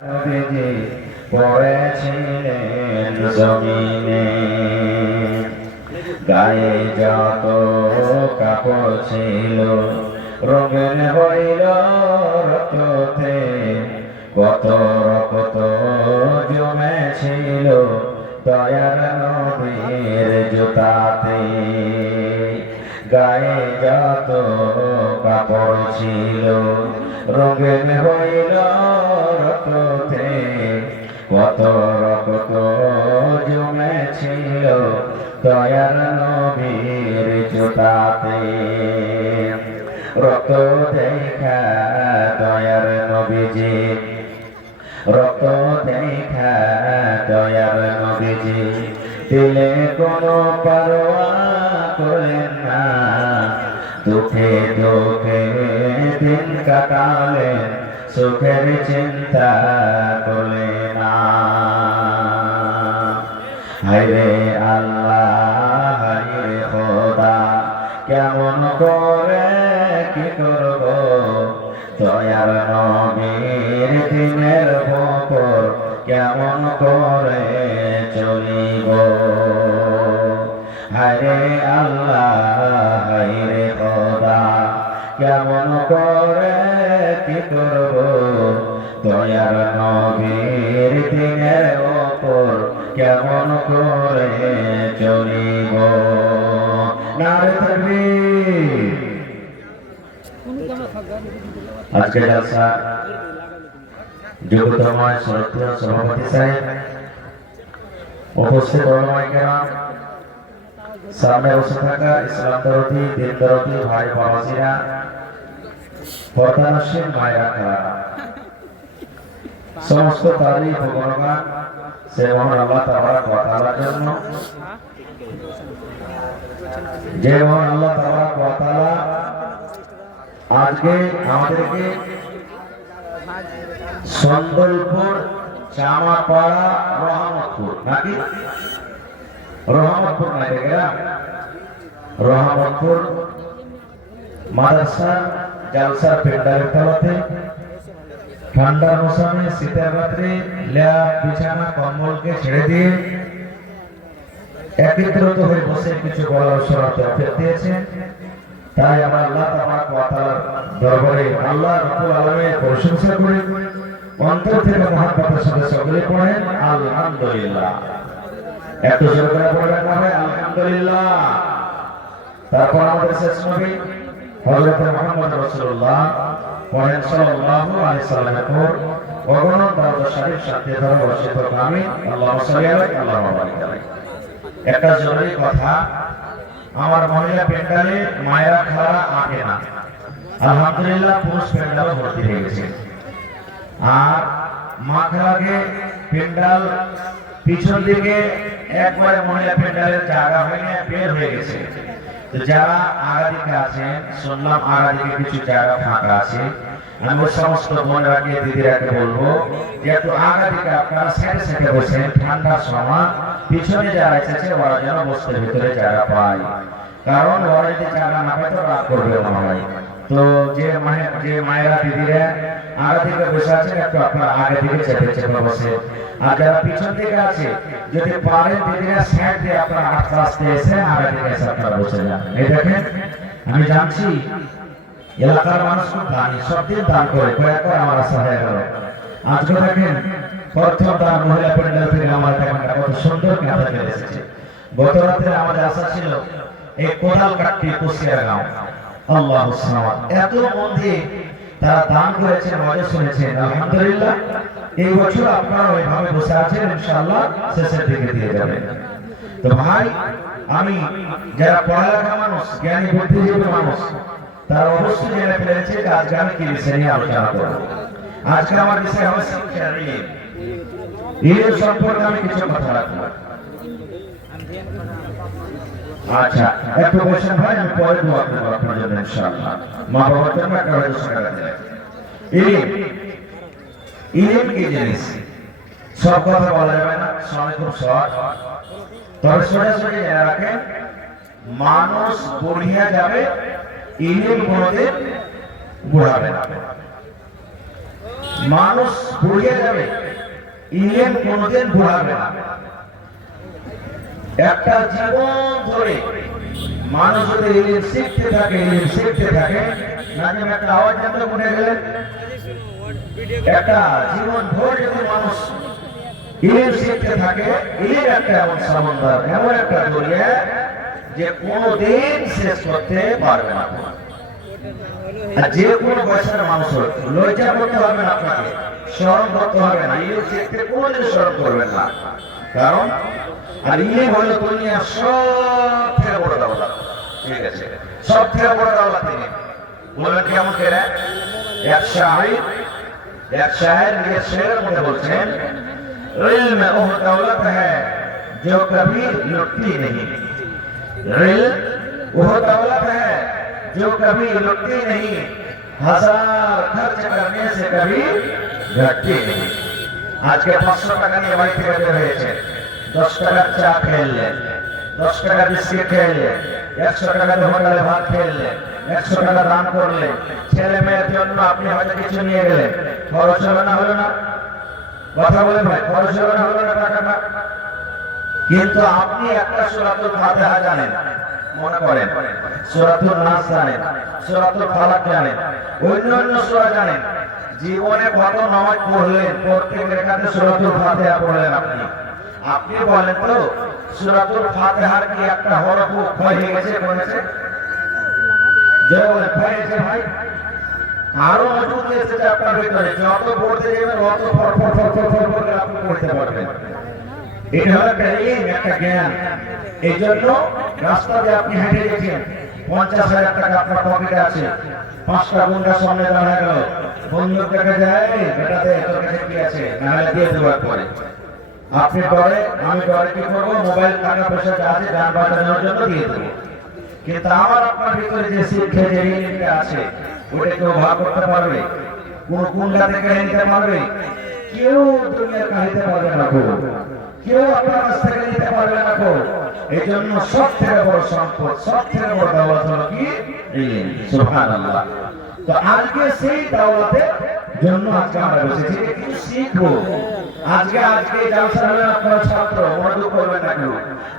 নবীজি পড়েছিলেন জমিনে, গায়ে যত কাপড় ছিল রঙিন হইল রক্ততে, কত রক্ত জমেছিল দয়ার নবীর জুতাতে। গায়ে যত কাপড় ছিল রঙিন হইল রক্ততে, কত রক্ত জমেছিল দয়ার নবীর জুতাতে। রক্ত দেখা দয়ার নবীজি, রক্ত দেখা দয়ার নবীজি দিলে কোনো পরোয়া করলেন না, দুঃখে দুঃখে দিন কাটালেন সুখের চিন্তা করলেন না। হায়রে আল্লাহ হায়রে খোদা, কেমন করে কি করব দয়ার নবীর দিনের ভোর কেমন করে চলিব। হায়রে আল্লাহ হায়রে খোদা, কেমন করে কি করব দয়ার নবীর দিনের ওপর কেমন করে চলিব। নারে তাকবীর। আজকে জলসা যোগ্যতময় শ্রদ্ধেয় সভাপতি সাহেব, উপস্থিত ওলামায়ে কেরাম, সামনে বসে থাকা ইসলাম দরদি দিন দরদি ভাই বাবাজিরা, পর্দানশীল মায়েরা খালারা, সমস্ত তারিফ ও গুণগান সে মহান আল্লাহ তাবারক ওয়া তাআলার জন্য, যে মহান আল্লাহ তাবারক ওয়া তাআলা আজকে আমাদেরকে সন্দলপুর চামাপাড়া রহমতপুর নাকি রহমতপুর নাই গেলাম রহমতপুর মাদ্রাসা জালসার পেন্ডালের তলাতে ঠান্ডার মৌসুমে শীতের রাত্রে ল্যাপ বিছানা কম্বলকে ছেড়ে দিয়ে একত্রিত হয়ে বসে কিছু বলার শরতে অফের দিয়েছেন। তাই আমরা আল্লাহ তাবারক ওয়া তাআলার দরবারে আল্লাহ রাব্বুল আলামিনের প্রশংসা করি, অন্তর থেকে মহব্বতের সাথে সকলে পড়েন আলহামদুলিল্লাহ। এত জোরে করে পড়বেন না ভাই, আলহামদুলিল্লাহ। তারপর আমাদের শেষ নবী হযরত মুহাম্মদ রাসূলুল্লাহ পড়েন সাল্লাল্লাহু আলাইহি সাল্লামের উপর অগণন দরুদ শরীফ সাথে ধরে বর্ষিত আমিন। আল্লাহুম্মা সাল্লি আলাইহি আল্লাহুম্মা বারিক আলাইহি। একটা জরুরি কথা, আমার মহিলা পেন্ডালে মায়েরা খালা আঁকে না, আলহামদুলিল্লাহ পুরুষ পেন্ডাল ভর্তি হয়ে গেছে। আর মা খালাকে পেন্ডাল পিছন দিকে একবারে মহিলা পেন্ডালের জায়গা হয়নি, বের হয়ে গেছে। তো যারা আগা দিকে আছেন, শুনলাম আগা দিকে কিছু জায়গা ফাঁকা আছে, আমি সমস্ত বোনেরাকে দিদিরাকে বলবো যে একটু আগা দিকে আপনারা সাইডে সাইডে বসেন, ঠান্ডার সময় পিছনে যারা এসেছে ওরা যেন বসতে ভিতরে জায়গা পায়, কারণ ওরা যদি জায়গা না পায় তো রাগ করবে মনে হয়। তো যে মায়েরা দিদিরা আগা দিকে বসে আছেন একটু আপনারা আগে দিকে চেপে চেপে বসে, আর যারা পিছন দিকে আছে যদি পারেন দিদিরা সাইড দিয়ে আপনারা আস্তে আস্তে এসে আগা দিকে এসে আপনারা বসে যান। এই দেখেন, আমি জানছি এলাকার মানুষ খুব দানি, সব দিন দান করে, কয়েকবার আমার আশা হয়ে গেল। আজকে দেখেন প্রথম দান মহিলা পেন্ডাল থেকে আমার টাকাটা কত সুন্দর কাঁথা চলে এসেছে। গত রাত্রে আমাদের আশা ছিল এই কোদাল কাটটি কুশিয়ার গাঁও, আল্লাহু সামাদ, এত মন দিয়ে তারা দান করেছেন, মজা শুনেছেন, আলহামদুলিল্লাহ। এই বছর আপনারা ওইভাবে বসে আছেন, ইনশাআল্লাহ শেষের দিকে দিয়ে যাবেন। তো ভাই, আমি যারা পড়ালেখা মানুষ, জ্ঞানী বুদ্ধিজীবী মানুষ, তারা অবশ্যই জেনে ফেলেছে যে আজকে আমি কি বিষয় নিয়ে আলোচনা করব। আজকে আমার বিষয় হবে শিক্ষার ইলম। ইলম সম্পর্কে আমি কিছু কথা রাখবো। আচ্ছা, একটু বসেন ভাই, আমি পরে দোয়া করব আপনার জন্য ইনশাআল্লাহ। মা বাবার জন্য একটা হয়তো শোনা যাবে। ইলম, ইলম কি জিনিস? সব কথা বলা যাবে না, সময় খুব শর্ট, তবে সোজাসুজি জেনে রাখেন, মানুষ বুড়িয়া যাবে, ইলম কোনোদিন বুড়াবে না। মানুষ বুঝে যাবে, ইলেম কোনদিন ভুলাবে না। একটা জীবন ধরে মানুষ যদি ইলেম শিখতে থাকে নাজিম একটা আওয়াজ জানতে উঠে গেলেন, একটা জীবন ভর যদি মানুষ ইলেম শিখতে থাকে, ইলেম একটা এমন সমুদ্র, এমন একটা দরিয়া যে কোনদিন শেষ করতে পারবে না। আর যে কোনো বয়সের মানুষ লজ্জা করতে হবে না, আপনাকে স্মরণ করতে হবে না, ইলেম শিখতে কোনদিন স্মরণ করবেন না। কারণ আর ইলেম হলো দুনিয়ার সব থেকে বড় দৌলত। ঠিক আছে, সব থেকে বড় দৌলত তিনি বলবেন কেমন করে? এক শায়ের নিজের শেরের মধ্যে বলছেন, इल्म वो दौलत है जो कभी लुटती नहीं, इल्म वो दौलत है जो कभी लुटती नहीं, हजार खर्च करने से कभी घटती नहीं। आज के 500 টাকা নিয়ে বাড়ি থেকে বের হয়েছে, 10 টাকার চা খেলেন, 10 টাকা বিস্কিট খেলেন, 100 টাকাতে হোটেলে ভাত খেলেন, 100 টাকা দান করলেন, ছেলে মেয়ের জন্য আপনি হয়তো কিছু নিয়ে গেলেন, খরচ হলো না? হলো না? কথা বলে ভাই, খরচ হলো না টাকাটা? কিন্তু আপনি একটা সূরাতুল ফাতিহা জানেন, মনে করেন সূরাতুল নাস জানেন, সূরাতুল ফালাক জানেন, অন্যান্য সূরা জানেন, জীবনে কত নামাজ পড়লেন, প্রত্যেক রাকাতে সূরাতুল ফাতিহা পড়লেন আপনি বলেন তো সূরাতুল ফাতিহার কি একটা হরফ ক্ষয় হয়ে গেছে? বলেছে জয় বলে হয়েছে ভাই, আরো মজবুত এসেছে আপনার ভিতরে, যত পড়তে যাবেন অত ফর করে আপনি পড়তে পারবেন। এটা হলো একটা জ্ঞান। এই জন্য রাস্তা দিয়ে আপনি হেঁটে গেছেন, 50,000 টাকা আপনার পকেটে আছে, 5টা গুন্ডা সামনে দাঁড়া গেল, বন্ধু দেখা যায় বেটাতে তোর কাছে কি আছে, নাহলে দিয়ে দেওয়ার পরে আপনি ডরে, আমি ডরে কি করবো, মোবাইল টাকা পয়সা যা আছে গান বাজানোর জন্য দিয়ে দেবো। কিন্তু আমার আপনার ভিতরে যে শিক্ষা যে ঋণটা আছে, ওটা কেউ ভাগ করতে পারবে? কোন গুন্ডা থেকে নিতে পারবে? কেউ দুনিয়ার কাহিতে পারবে না, কেউ আপনার কাছ থেকে নিতে পারবে না। এই জন্য সব থেকে বড় সম্পদ, সব থেকে বড় দৌলত হলো কি? ইলম। সুবহানাল্লাহ। তো আজকে সেই দৌলতের জন্য আজকে আমরা বসেছি, কিছু শিখবো। আজকে জালসা হলে আপনারা ছাত্র, মনোযোগ করবেন না কেউ,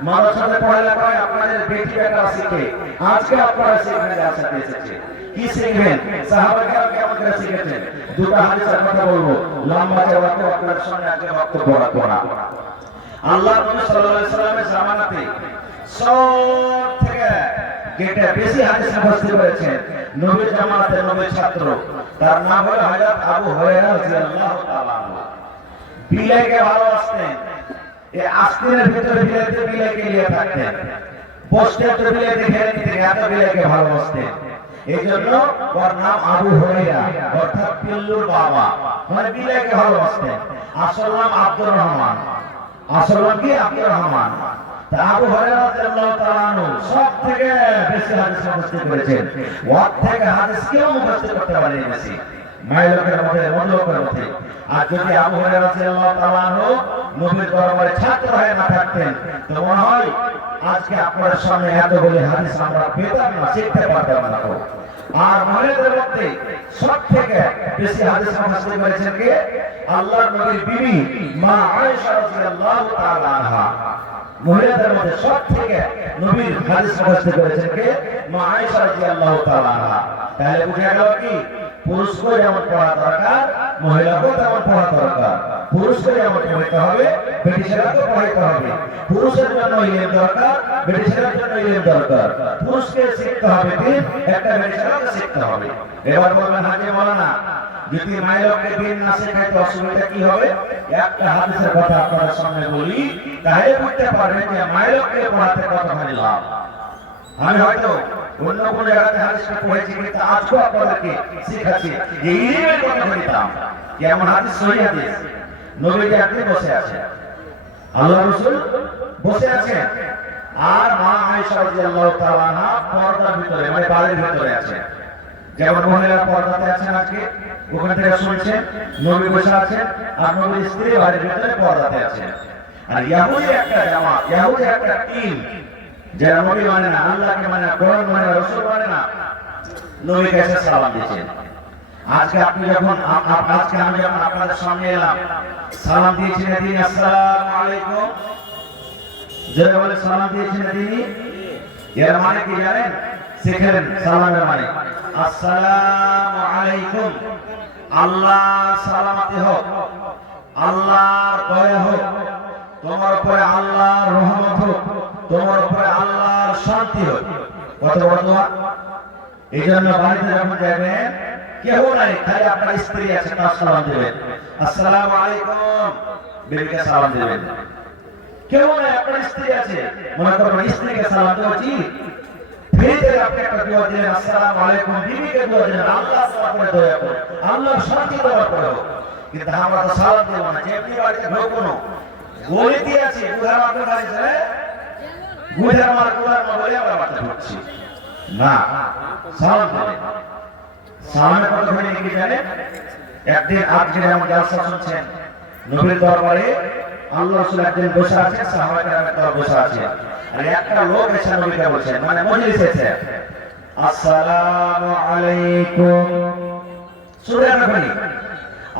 মাদ্রাসাতে পড়ালেখায় আপনাদের বেটি বেটা শিখে, আজকে আপনারা শিখবেন, জালসাতে এসেছে কি শিখবেন? সাহাবা কেরাম কেমন করে শিখেছেন? দুটো হাদিসের কথা বলবো, লম্বা চওড়া তো আপনার সামনে আজকে বক্তব্য রাখবো না। আল্লাহ নবী সাল্লাল্লাহু আলাইহি সাল্লামের জামানাতে সব থেকে যেটা বেশি হাদিস মুখস্থ করেছেন নবীর জামানাতে নবীর ছাত্র, তার নাম হলো হযরত আবু হুরায়রা রাদিয়াল্লাহু তাআলা। বিলাইকে ভালোবাসতেন, এই আস্তিনের ভিতরে বিলাইকে নিয়ে থাকতেন, বসতে তো বিলাইকে ঘিরে নিতেন, এত বিলাইকে ভালোবাসতেন। এই জন্য ওর নাম আবু হুরায়রা, অর্থাৎ পিল্লুর বাবা, মানে বিলাইকে ভালোবাসতেন। আসল নাম আব্দুর রহমান, আসল নাম কি? আব্দুর রহমান। আবু হুরায়রা রাদিয়াল্লাহু তাআলা আনহু সব থেকে বেশি হাদিস মুখস্থ করেছেন, ওর থেকে হাদিস কেউ মুখস্থ করতে পারেনি বেশি, মাইলকের মধ্যে, মধ্যলোকের মধ্যে। আর যদি আবু হুরায়রা রাদিয়াল্লাহু তাআলা আনহু নবীর দরবারে ছাত্র হয়ে না থাকতেন, তো মনে হয় আজকে আপনাদের সামনে এতগুলি হাদিস আমরা পেতাম না, শিখতে পারতাম না। আর মহিলাদের মধ্যে সব থেকে বেশি হাদিস মুখস্থ করেছেন কে? আল্লাহর নবীর বিবি মা আয়েশা রাদিয়াল্লাহু তাআলা আনহা। মহিলাদের মধ্যে সব থেকে নবীর হাদিস মুখস্থ করেছেন কে? মা আয়েশা রাদিয়াল্লাহু তাআলা আনহা। তাহলে বুঝা গেল কি, পুরুষকে যেমন পড়া দরকার, মহিলাকেও তেমন পড়া দরকার। পুরুষকে যেমন পড়তে হবে, বেটিছেলেকেও পড়তে হবে। পুরুষের জন্য ইলম দরকার, বেটিছেলের জন্য ইলম দরকার। পুরুষকে শিখতে হবে দিন, একটা বেটিছেলেকে শিখতে হবে। এবার বলবেন হাজি মাওলানা, যদি মাইলকে দিন না শেখাইতে অসুবিধা কি হবে? একটা হাদিসের কথা আপনাদের সামনে বলি, তাহলে বুঝতে পারবেন যে মাইলকে পড়াতে কতখানি লাভ। আমি হয়তো অন্য কোন জায়গাতে হাদিসটা পড়েছি, কিন্তু আজও আপনাদেরকে শিখাচ্ছি যে ইলমের কথা বলতাম। যেমন হাদিস সহিহ হাদিস, নবীজি একদিন বসে আছেন, আল্লাহ রাসূল বসে আছেন, আর মা আয়েশা রাদিয়াল্লাহু তাআলা আনহা পর্দার ভিতরে, মানে বাড়ির ভিতরে আছেন। যেমন মহিলারা পর্দাতে আছেন আজকে, ওখান থেকে শুনছেন নবী বসে আছেন, আর নবীর স্ত্রী বাড়ির ভিতরে পর্দাতে আছেন। আর ইহুদি একটা জামাত, ইহুদি একটা টিম, যারা নবী মানে না, আল্লাহকে মানে না, কোরআন মানে না, রাসূল মানে না, নবীকে এসে সালাম দিয়েছেন। আজকে আপনি যখন আজকে আমি যখন আপনাদের সামনে এলাম, সালাম দিয়েছেন তিনি, আসসালামু আলাইকুম, জোরে বলে সালাম দিয়েছেন তিনি। এর মানে কি জানেন? শিখেন সালামের মানে আসসালামু আলাইকুম, আল্লাহ সালামতি হোক, আল্লাহর দয়া হোক তোমার উপরে, আল্লাহর রহমত হোক তোমার উপরে, আল্লাহর শান্তি হোক। কত বড় দোয়া! এই জন্য বাড়িতে যখন যাবেন, কেউ নাই, খালি আপনার স্ত্রী আছে, তার সালাম দেবেন, আসসালামু আলাইকুম, বিবিকে সালাম দেবেন। কেউ নাই, আপনার স্ত্রী আছে, মনে করবেন স্ত্রীকে সালাম দেওয়া উচিত। ফিরে আপনি একটা দোয়া দিলেন, আসসালামু আলাইকুম, বিবিকে দোয়া দিলেন, আল্লাহ তোমার উপরে দয়া করুন, আল্লাহর শান্তি তোমার উপরে হোক। কিন্তু আমরা তো সালাম দেব না, যেমনি বাড়িতে ঢোকবো না, গলি দিয়ে আছে, বুঝার মাকে বাড়িছে, বুঝার মার কুড়ার মা বলে আমরা বাড়িতে ঢুকছি না। সালাম দেবে, সালামের কথা বলে কি জানেন? একদিন আজকে যেমন জালসা শুনছেন, নবীর দরবারে আল্লাহ রাসূল একদিন বসে আছেন, সাহাবায়ে কেরামের দরবারে বসে আছেন, আর একটা লোক এসে নবীকে বলছেন, মানে মজলিসে এসে, আসসালামু আলাইকুম, শুনেন আপনি,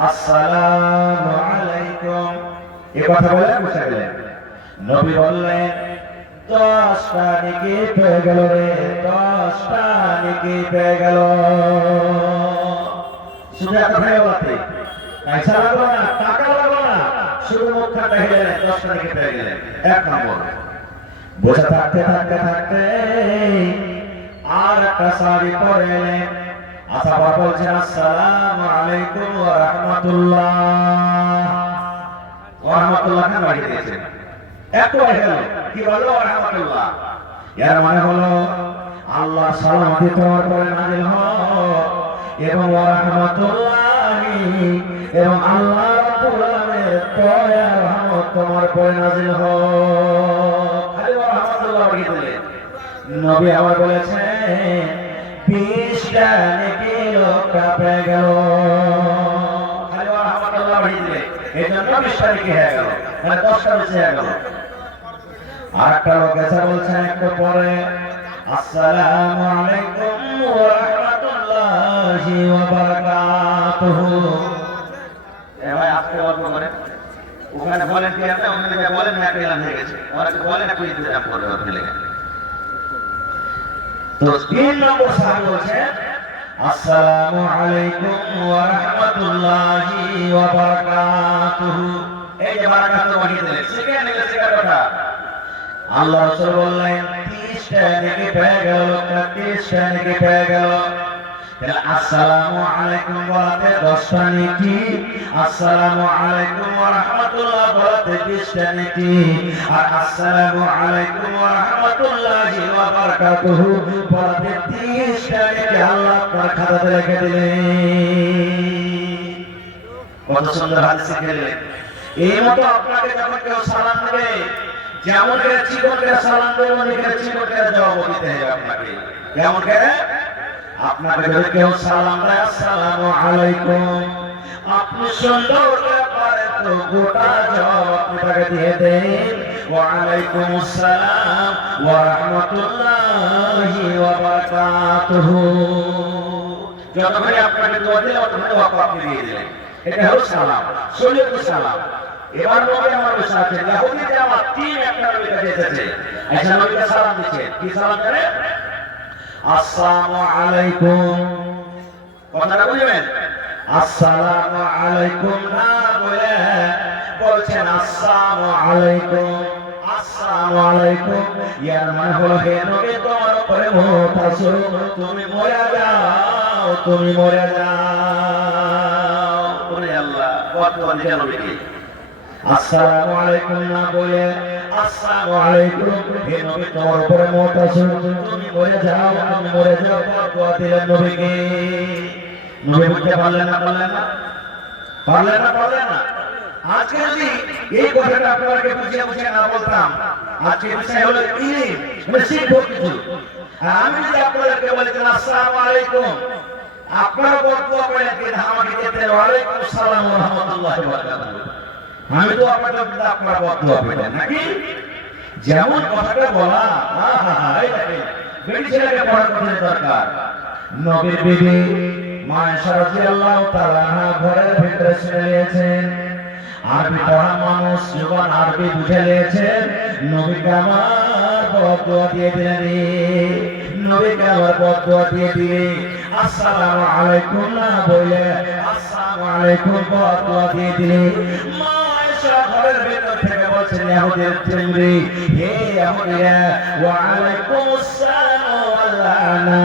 আসসালামু আলাইকুম, এই কথা বলে বসে গেলেন। নবী বললেন, 10টা নেকি পেয়ে গেল রে, 10টা নেকি পেয়ে গেল। শুধু একটা ভাই বলতে, পয়সা লাগলো না, টাকা লাগলো না, শুধু মুখখানটা হেলে 10টা নেকি পেয়ে গেলেন। এক নম্বর। বসে থাকতে থাকতে থাকতে আর একটা সাহাবী পড়ে এলেন, আসাবা বলছেন, আসসালামু আলাইকুম ওয়া রাহমাতুল্লাহ, ওয়া রাহমাতুল্লাহ কেন বাড়ি দিয়েছেন? এত হলো কি বললো ওয়া রাহমাতুল্লাহ? এর মানে হলো আল্লাহ সালামতি তোমার উপরে নাযিল হোক এবং ওয়া রাহমাতুল্লাহি, এবং আল্লাহ রাব্বুল আলামিনের দয়া রহমত তোমার উপরে নাযিল হোক। খালি ওয়া রাহমাতুল্লাহ বলে দিলেন। নবী আবার বলেছেন, 20টা নেকি লোকটা পেয়ে গেল। খালি ওয়া রাহমাতুল্লাহ বলে দিলেন, এই জন্য 20টা নেকি হয়ে গেল, মানে 10টা বেশি হয়ে গেল। আর একটা লোক এসে বলছেন একটু পরে, আসসালামু আলাইকুম ওয়া রাহমাতুল্লাহি ওয়া বারাকাতুহু। এ ভাই আজকে গল্প করে ওখানে বলেন কি আছে, ওখানে যে বলেন না পেলাম হয়ে গেছে, ওরা কি বলেন না কই দিতে করবে ওখানে লেগে। তো 3 নম্বর সাহাবী বলছেন, আসসালামু আলাইকুম ওয়া রাহমাতুল্লাহি ওয়া বারাকাতুহু। এই যে বারাকাতুহু বানিয়ে দিলেন, শিখে নিলে শেখার কথা। আল্লাহ রাসূল বললেন, 30টা নেকি পেয়ে গেল, 30টা নেকি পেয়ে গেল। তাহলে আসসালামু আলাইকুম বলাতে 10টা নেকি, আসসালামু আলাইকুম ওয়া রাহমাতুল্লাহ বলাতে 20টা নেকি, আর আসসালামু আলাইকুম ওয়া রাহমাতুল্লাহি ওয়া বারাকাতুহু বলাতে 30টা নেকি আল্লাহ আপনার খাতাতে লিখে দিলেন। কত সুন্দর হাদিস শিখলেন। এই মতো আপনাকে যখন কেউ সালাম দেবে, যেমন করে চিকন করে সালাম দেবে, মনে করে চিকন করে জবাব দিতে হবে আপনাকে। কেমন করে? আপনাকে যদি কেউ সালাম দেয়, আসসালামু আলাইকুম, আপনি সুন্দর করে পারেন তো গোটা জবাব আপনি তাকে দিয়ে দেন, ওয়া আলাইকুম আসসালাম ওয়া রাহমাতুল্লাহি ওয়া বারাকাতুহু। যতক্ষণ আপনাকে দোয়া দিলে ততক্ষণ আপনি দিয়ে দিলেন। এটা হলো সালাম, শরীয়ত সালাম। এবার নবী আমার বসে আছেন, ইহুদি জামাত তিন একটা নবীর কাছে এসেছে, এসে নবীকে সালাম দিচ্ছে। কি সালাম করে? আসসালামু আলাইকুম। কথাটা বুঝবেন? আসসালামু আলাইকুম না বলে বলছেন আসসালামু আলাইকুম, আসসালামু আলাইকুম। ইয়ার মানে হলো, হে নবী তোমার উপরে মওত আসুক, তুমি মরে যাও, তুমি মরে যাও। ওরে আল্লাহ, কত বলে নবীকে আসসালামু আলাইকুম না বলে আসসালামু আলাইকুম, হে নবী তোমার উপরে মওত আসুক, তুমি মরে যাও, তুমি মরে যাও। দোয়া দিলেন নবীকে। নবী বুঝতে পারলেন না, পারলেন না, পারলেন না, পারলেন না। আজকে যদি এই কথাটা আপনাদেরকে বুঝিয়ে বুঝিয়ে না বলতাম, আজকে বিষয় হলো ইলম, মানে শিখবো কিছু। আর আমি যদি আপনাদেরকে বলি আসসালামু আলাইকুম, আপনারা বদদোয়া করেন কি না? আমাকে দিতেন ওয়ালাইকুম আসসালাম ওয়া রাহমাতুল্লাহি ওয়া বারাকাতুহু। আমি তো আপনাদের আপনারা বদদোয়া পেতেন নাকি? যেমন কথাটা বলা, এই দেখেন বেটি ছেলেকে পড়ার কথা দরকার। নবীর বিবি মা আয়েশা রাদিয়াল্লাহু তাআলা ঘরের ভিতরে শুনে নিয়েছেন। আরবি পড়া মানুষ যখন আরবি বুঝে নিয়েছেন, নবীকে আমার বদদুয়া দিয়ে দিলেন, নবীকে আমার বদদুয়া দিয়ে দিয়ে আসসালামু আলাইকুম না বলে আসসালামু আলাইকুম বদদুয়া দিয়ে দিলে। মা আয়েশা ঘরের ভিতর থেকে বলছেন, ইহুদির চিংড়ি, হে ইহুদিরা, ওয়া আলাইকুম আসসালাম ওয়া লানা।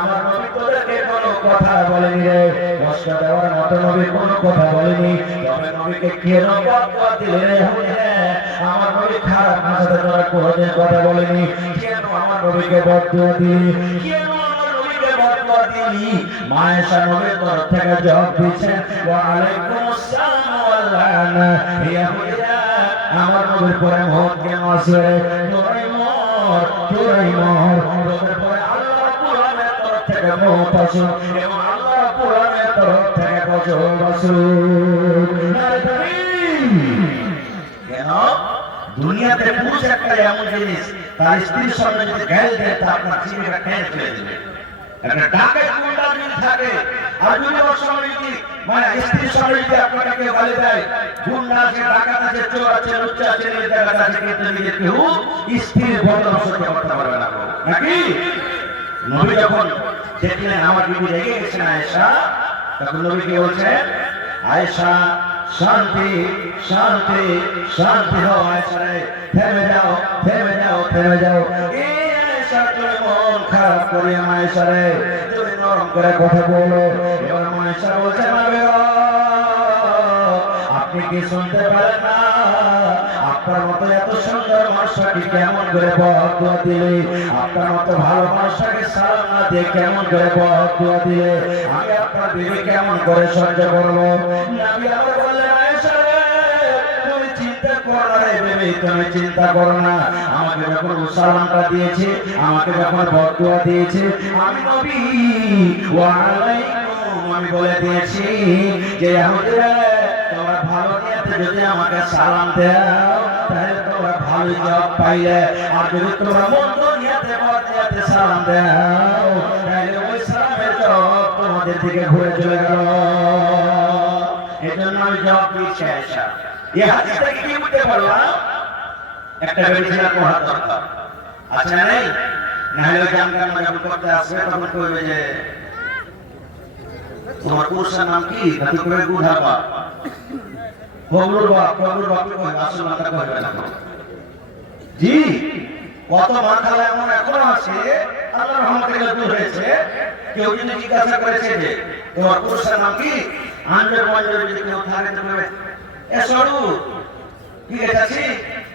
আমার নবী তোদেরকে কোনো কথা বলেনি রে, কষ্ট দেওয়ার মতো নবী কোনো কথা বলেনি, তবে নবীকে কেন বদদুয়া দিলে রে ইহুদিরা? আমার নবী খারাপ ভাষাতে তোরা কোনোদিন কথা বলেনি, কেন আমার নবীকে বদদুয়া দিলি? কেন আমার নবীকে বদদুয়া দিলি? মা আয়েশা নবীর তরফ থেকে জবাব দিচ্ছেন, ওয়া আলাইকুম আসসালাম ওয়া লানা। ইহুদিরা, আমার নবীর পরে মত কেন আছে? তোরাই মর, তোরাই মর। তোদের পরে আল্লাহ রাব্বুল আলামিনের তরফ থেকে মত আছে এবং আল্লাহ রাব্বুল আলামিনের তরফ থেকে গজব আছে। নারে তাকবীর! কেন? দুনিয়াতে পুরুষ একটা এমন জিনিস, তার স্ত্রীর সামনে যদি গাল দেয় তা আপনার জীবনটা টেনে ফেলে দেবে। একটা ডাকাত গুন্ডা যদি থাকে আর যদি ওর সামনে যদি মানে স্ত্রীর সামনে যদি আপনাকে কেউ গালি দেয়, গুন্ডা আছে, ডাকাত আছে, চোর আছে, লুচ্চা আছে, নির্জাগাত আছে, কিন্তু নিজের কেউ স্ত্রীর বদল সহ্য করতে পারবে না, নাকি? নবী যখন দেখলেন আমার বিবি রেগে গেছেন আয়েশা, তখন নবী কি বলছেন? আয়েশা, শান্তি শান্তি শান্তি হও আয়েশা রে, থেমে যাও থেমে যাও থেমে যাও। এই আয়েশা, তুমি মন খারাপ করে আয়েশা রে, তুমি নরম করে কথা বলো। এবার আয়েশা বলছে, নবী গো, আপনি কি শুনতে পারেন না? আপনার মতো এত সুন্দর মানুষটাকে কেমন করে বদদুয়া দিলে? আপনার মতো ভালো মানুষটাকে সালাম না দিয়ে কেমন করে বদদুয়া দিলে? আমি আপনার বিবি কেমন করে সহ্য করবো? নবী আমার বললেন, আয়েশা রে, তুমি চিন্তা করো না রে বিবি, তুমি চিন্তা করো না। আমাকে যখন সালামটা দিয়েছে, আমাকে যখন বদদুয়া দিয়েছে, আমি নবী ওয়া আলাইকুম আমি বলে দিয়েছি যে ইহুদিরা, তোমরা ভালো নিয়তে যদি আমাকে সালাম দাও তাহলে তোমরা ভালো জবাব পাইলে, আর যদি তোমরা মন্দ নিয়তে বদ নিয়তে সালাম দাও তাহলে ওই সালামের জবাব তোমাদের দিকে ঘুরে চলে গেল। এজন্য আমি জবাব দিচ্ছি আয়েশা। এই হাদিস থেকে কি বুঝতে পারলাম? একটা বেরিয়েছিলাম পড়ার দরকার আছে না নেই? না হলে জামগান যখন করতে আসবে তখন কইবে যে তোমার পুরুষের নাম কি? তুমি কইবে গুধার বাপ, কবুর বাপ, কবুর বাপকে কইবে, আসল নামটা কইবে না। জি, কত মাথালা এমন এখনো আছে, আল্লাহর রহমতে দূর হয়েছে। কেউ যদি জিজ্ঞাসা করেছে যে তোমার পুরুষের নাম কি, আনবে বলবে যদি কেউ থাকে তো কইবে, এ সরু কি গেছি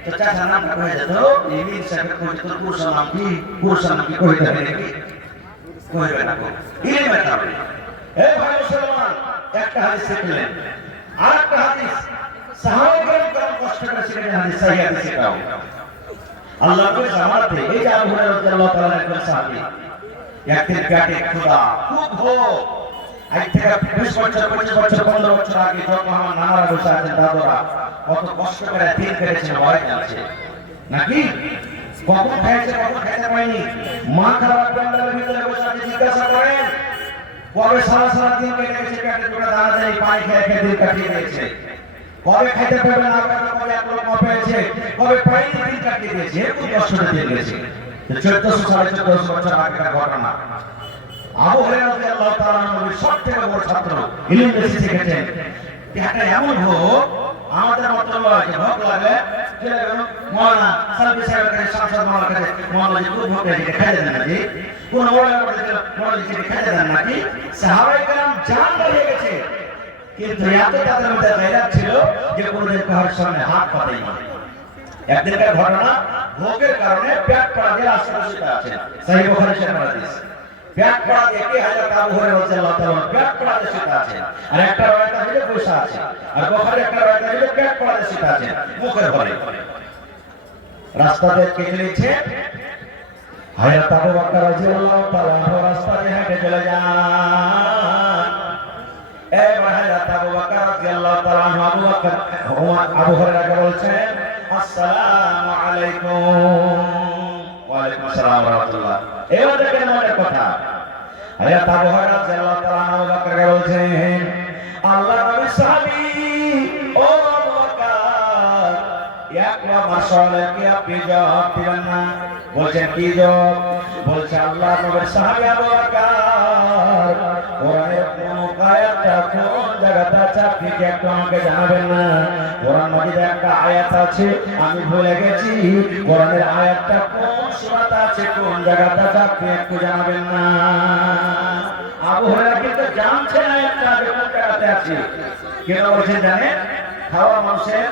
তো চাচার নামটা কয়ে যেত, এই সাহেব কইতে তোর পুরুষের নাম কি? পুরুষের নাম কি কইতে হবে নাকি? কইবে না। ইলে মেটা এ ভাই মুসলমান, একটা হাদিস শিখলেন, আরেকটা হাদিস সাহাবায়ে কেরাম কষ্ট করে শিখলেন, হাদিস সহিহ হাদিস এটাও। আল্লাহ কে জামাতে এই যে আবু হুরায়রা রাদিয়াল্লাহু তাআলা এর সাহাবী, একদিন পেটে ক্ষুধা খুব ভোগ, আজ থেকে 20 বছর 25 বছর 15 বছর আগে যখন আমার নানারা বসে আছেন, দাদারা কত কষ্ট করে দিন কেটেছেন, ভয় যাচ্ছে নাকি? কখন খাইছে কখন খাইতে পায়নি, মা খাবার প্যান্ডেলের ভিতরে বসে আছে, জিজ্ঞাসা করেন কবে সারা সারা দিন কেটে গেছে, পেটে দুটো দানা দেয়, পানি খেয়ে খেয়ে দিন কাটিয়ে দিয়েছে, কবে খাইতে পারবে না, কবে এক লোক পেয়েছে, কবে পানি দিন কাটিয়ে দিয়েছে, এরকম কষ্ট দিয়ে গেছে। 1400 সাড়ে 1400 বছর আগেকার ঘটনা। আবু হুরায়রা রাদিয়াল্লাহু তাআলা নবীর সবথেকে বড় ছাত্র, ইলম বেশি শিখেছেন। একটা এমন হোক আমাদের মতো লয় যে ভোগ লাগে, চলে গেল মওলানা সালবি সাহেবের কাছে, সংসদ মওলানার কাছে, মওলানা যে খুব ভোগ লাগে খাইতে দেন নাকি? কোন মওলানার কাছে গেল, মওলানা যে খাইতে দেন নাকি? সাহাবায়ে কেরাম জান হারিয়ে গেছে, কিন্তু এত তাদের মধ্যে গায়রাত ছিল যে কোনদিন কারোর সামনে হাত পাতেই না। একদিনকার ঘটনা, ভোগের কারণে পেট পড়া দিয়ে আশেপাশে আছেন, সহিহ বুখারী শরীফের হাদিস। পেট পড়া দেখে হযরত আবু হুরায়রা রাদিয়াল্লাহু তাআলা পেট পড়া দিয়ে শুয়ে আছেন, আর একটা রায়তা হইলে বসে আছে, আর বুখারী একটা রায়তা হইলে পেট পড়া দিয়ে শুয়ে আছেন মুখের ঘরে। রাস্তাতে কে চলেছে? হযরত আবু বকর রাদিয়াল্লাহু তাআলা রাস্তা দিয়ে হেঁটে চলে যান। এই হযরত আবু বকর রাদিয়াল্লাহু তাআলা আবু হুরায়রাকে বলছেন, আসসালামু আলাইকুম। ওয়া আলাইকুম আসসালাম ওয়া রাহমাতুল্লাহ। এবার দেখেন মনের কথা, হযরত আবু হুরায়রা রাদিয়াল্লাহু তাআলা আবু বকরকে বলছেন, আল্লাহর নবী সাহাবী ও আবু বকর, একবার মাশাআল্লাহ কি আপনি জবাব দিবেন না? বলছেন কি জবাব? বলছে আল্লাহর নবীর সাহাবী আবু বকর, কোরআনের কোন আয়াতটা কোন জায়গাতে আছে আপনি কি একটু আমাকে জানাবেন না? কোরআন মাজিদে একটা আয়াত আছে, আমি ভুলে গেছি কোরআনের আয়াতটা কোন সূরাতে আছে, কোন জায়গাতে আছে আপনি একটু জানাবেন না? আবু হুরায়রা কিন্তু জানছেন আয়াতটা কোন জায়গাতে আছে। কেন বলছেন জানেন? খাওয়া মানুষের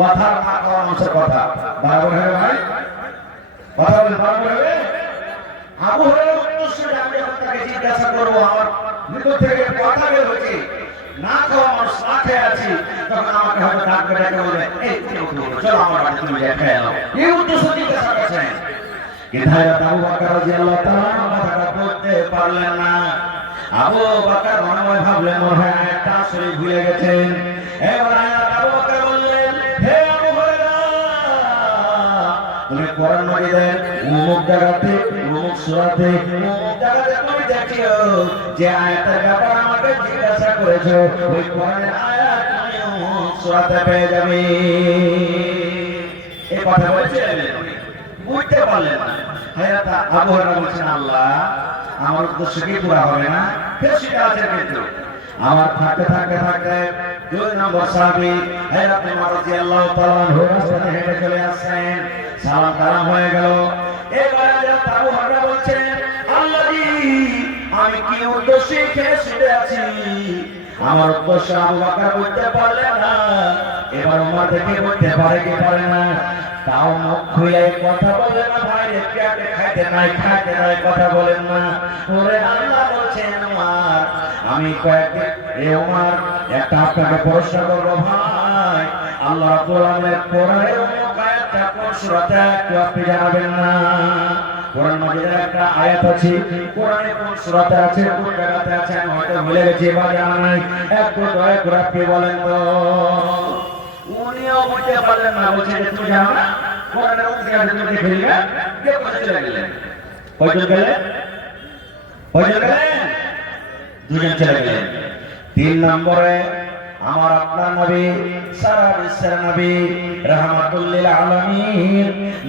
কথা, না খাওয়া মানুষের কথা বরাবর হবে ভাই, কথা বলে বরাবর হবে। আবু হুরায়রা উদ্দেশ্যে আমি যখন তাকে জিজ্ঞাসা করবো, আমার ভিতর থেকে কথা বের হয়েছে, না খাওয়া মানুষ না খেয়ে আছি, তখন আমাকে হয়তো ডাকবে, ডেকে বলবে এই চলো আমার বাড়িতে তুমি যা খেয়ে নাও, এই উদ্দেশ্য জিজ্ঞাসা করছেন। কিন্তু হযরত আবু বকর রাদিয়াল্লাহু তাআলা কথাটা বলতে পারলেন না। আবু বকর মনে মনে ভাবলেন মনে হয় একটা আসলে ভুলে গেছেন। এবার আবু বকর বললেন, হে আবু হুরায়রা, তুমি কোরআন মাজিদের অমুক জায়গাতে, অমুক সূরাতে, অমুক জায়গাতে তুমি দেখিও যে আয়াতের ব্যাপারে আমাকে জিজ্ঞাসা করেছো, ওই কোরআনের আয়াত তুমি অমুক সূরাতে পেয়ে যাবে। এই কথা বলছিলেন, বুঝতে পারলেন না। হযরত আবু হুরায়রা বলছেন, আল্লাহ আমার উদ্দেশ্য কি পুরা হবে না? ফের সেটা আছে, কিন্তু আমার থাকতে থাকতে থাকতে 2 নম্বর সাহাবী হযরত উমর রাদিয়াল্লাহু তাআলা আনহু রাস্তাতে হেঁটে চলে আসছেন। সালাম কালাম হয়ে গেল। এবার হযরত আবু হুরায়রা বলছেন, আল্লাহজি আমি কি উদ্দেশ্যে খেয়ে শুয়ে আছি? আমার উদ্দেশ্য আবু বকর বুঝতে পারলেন না। এবার উমর দেখে বুঝতে পারে কি পারে না, তাও মুখ খুলে কথা বলে না, ভাই পেটে খাইতে নাই কথা বলেন না। ওরে আল্লাহ বলছেন, উমর আমি কয়েকদিন উমর একটা আপনাকে প্রশ্ন করবো ভাই, আল্লাহ কোরআনের আয়াতটা কোন সূরাতে একটু আপনি জানাবেন না? কোরআন মাজিদের একটা আয়াত আছে, কোরআনে কোন সূরাতে আছে, কোন জায়গাতে আছে আমি হয়তো ভুলে গেছি বা জানা নাই, একটু দয়া করে আপনি বলেন তো। উনিও বুঝতে পারলেন না, বলছেন যে তুমি জানো না কোরআনের কোন জায়গাতে তুমি দেখে নিবে। কে কোথায় চলে গেলেন? কয়জন গেলেন? কয়জন গেলেন? 2 জন চলে গেলেন। 3 নম্বরে আমার আপনার নবী, সারা বিশ্বের নবী, রাহমাতুল লিল আলামিন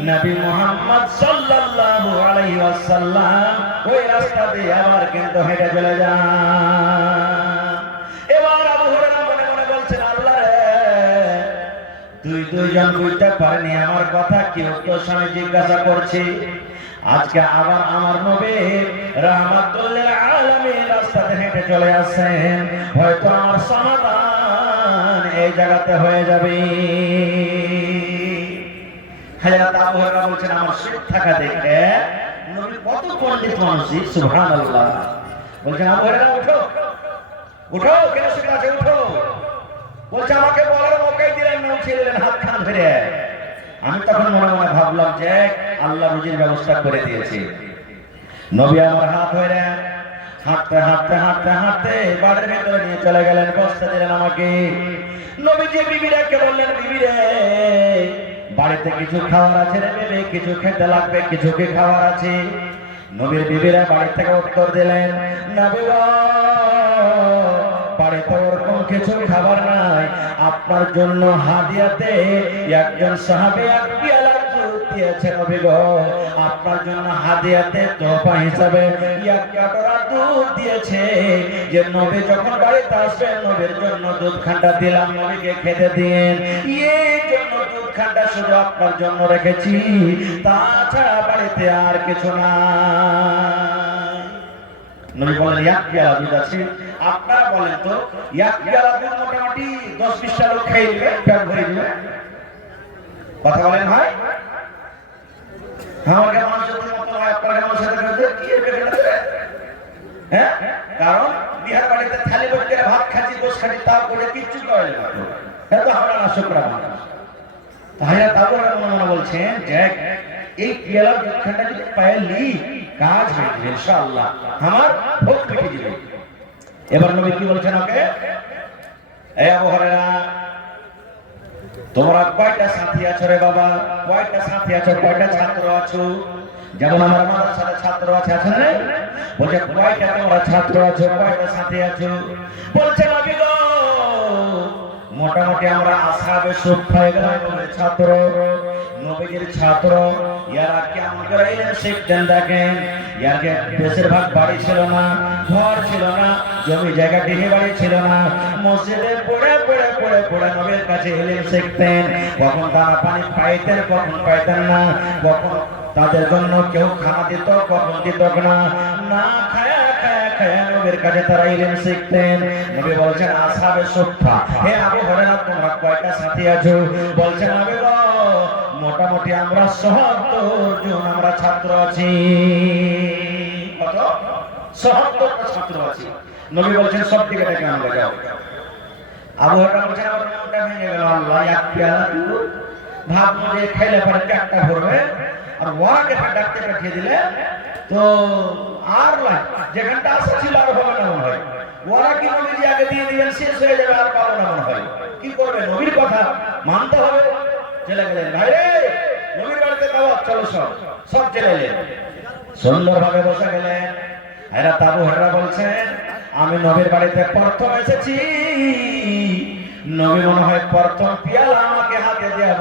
নবী মুহাম্মদ সাল্লাল্লাহু আলাইহি ওয়াসাল্লাম ওই রাস্তা দিয়ে আবার কিন্তু হেঁটে চলে যান। এবার আবু হুরায়রা মনে মনে বলছেন, আল্লাহ রে, 2 জন বুঝতে পারেনি আমার কথা, কি উত্তর আমি জিজ্ঞাসা করছি। আজকে আবার আমার নবী রাহমাতুল লিল আলামিন রাস্তাতে হেঁটে চলে আসেন, হয়তো আমার সমাধান এই জায়গাতে হয়ে যাবে। হযরত আবু হুরায়রা বলছেন, আমার শরীর থাকা দেখে নবী কত পণ্ডিত মানুষ, সুবহানাল্লাহ। বলছেন, আবু হুরায়রা উঠো উঠো, কেন শুয়ে আছো, উঠো। বলছে, আমাকে বলার মৌকাই দিলেন না, উঠিয়ে দিলেন হাত খান ধরে। আমি তখন মনে মনে ভাবলাম যে আল্লাহ রুজির ব্যবস্থা করে দিয়েছে। নবী আমার হাত ধরে হাঁটতে হাঁটতে হাঁটতে হাঁটতে বাড়ির ভেতরে নিয়ে চলে গেলেন, বসতে দিলেন আমাকে। নবীজি বিবিরাকে বললেন, বিবিরে বাড়িতে কিছু খাবার আছে রে বেবি, কিছু খেতে লাগবে, কিছু কি খাবার আছে? নবীর বিবিরা বাড়ি থেকে উত্তর দিলেন, নবী গো, বাড়িতে ওরকম কিছু খাবার নাই, আপনার জন্য হাদিয়াতে একজন সাহাবী এক পেয়ালা দুধ দিয়েছে। নবী গো, আপনার জন্য হাদিয়াতে তোহফা হিসাবে এক কাটোরা দুধ দিয়েছে, যে নবী যখন বাড়িতে আসবেন নবীর জন্য দুধ খান্ডা দিলাম, নবীকে খেতে দিন, এই জন্য দুধ খান্ডা শুধু আপনার জন্য রেখেছি, তাছাড়া বাড়িতে আর কিছু না। নবী বলেন, এক পেয়ালা দুধ আছে, আপনারা বলেন তো এক পেয়ালা দুধ মোটামুটি 10-20টা লোক খেয়ে নেবে, পেট ভরে যাবে। কথা বলেন ভাই, আমার কেমন সত্যি মতো হয়, আপনার কেমন সাথে হ্যাঁ? কারণ বিহার বাড়িতে থালি বসে ভাত খাচ্ছি, দোষ খাচ্ছি, তাও করে কিচ্ছু করে না, তো আমরা নাশকরা মানুষ। তাহলে তারপর মনে বলছেন যে এই পেয়ালা দুধখানটা যদি পাইলি কাজ হয়ে যাবে ইনশাআল্লাহ, আমার ভোগ মিটে যাবে। এবার নবী কি বলছেন ওকে, এই আবু হুরায়রা, তোমরা কয়টা সাথী আছো রে বাবা, কয়টা সাথী আছো, কয়টা ছাত্র আছো? যেমন আমার মাদ্রাসার ছাত্র আছে আছে না? বলছে কয়টা তোমরা ছাত্র আছো, কয়টা সাথে আছো? বলছে নবী গো মোটামুটি আমরা আসহাবে সুফফা এগুলো ছাত্র, নবীজির ছাত্র। ইয়ারা কেমন করে ইলম শিখতেন দেখেন। ইয়ারকে বেশিরভাগ বাড়ি ছিল না, ঘর ছিল না, জমি জায়গা ডিহে বাড়ি ছিল না, মসজিদে পড়ে পড়ে পড়ে পড়ে নবীর কাছে ইলম শিখতেন। কখন তারা পানি পাইতেন, কখন পাইতেন না, কখন তাদের জন্য কেউ খানা দিত, কখন দিত না, না খায়া খায়া খায়া নবীর কাছে তারা ইলম শিখতেন। নবী বলছেন আসহাবে সুফফা, হে আবু হুরায়রা তোমরা কয়টা সাথী আছো? বলছেন নবী গো মোটামুটি আমরা ৭০ জন আমরা ছাত্র আছি। কত? ৭০টা ছাত্র আছি। নবী বলছেন সব দিকে ডেকে আমরা যাও। আবু হুরায়রা বলছেন আমার মনটা ভেঙে গেল, আল্লাহ এক পেয়ালা দিল, ভাবলো যে খেলে পরে পেটটা ভরবে, আর ওয়াকে ডাকতে পাঠিয়ে দিলে তো আর যেখানটা আসা ছিল আর হবে না মনে হয়। ওরা কি নবীজি আগে দিয়ে দিবেন, শেষ হয়ে যাবে, আর পাবো না মনে হয়। কি করবে? নবীর কথা মানতে হবে। চলে গেলেন, ভাই রে নবীর বাড়িতে দাওয়াত, চলো সব সব চলে এলেন, সুন্দরভাবে বসে গেলেন। এরা আবু হুরায়রা বলছেন আমি নবীর বাড়িতে প্রথম এসেছি, নবী মনে হয় প্রথম পিয়ালা আমাকে হাতে দেয়া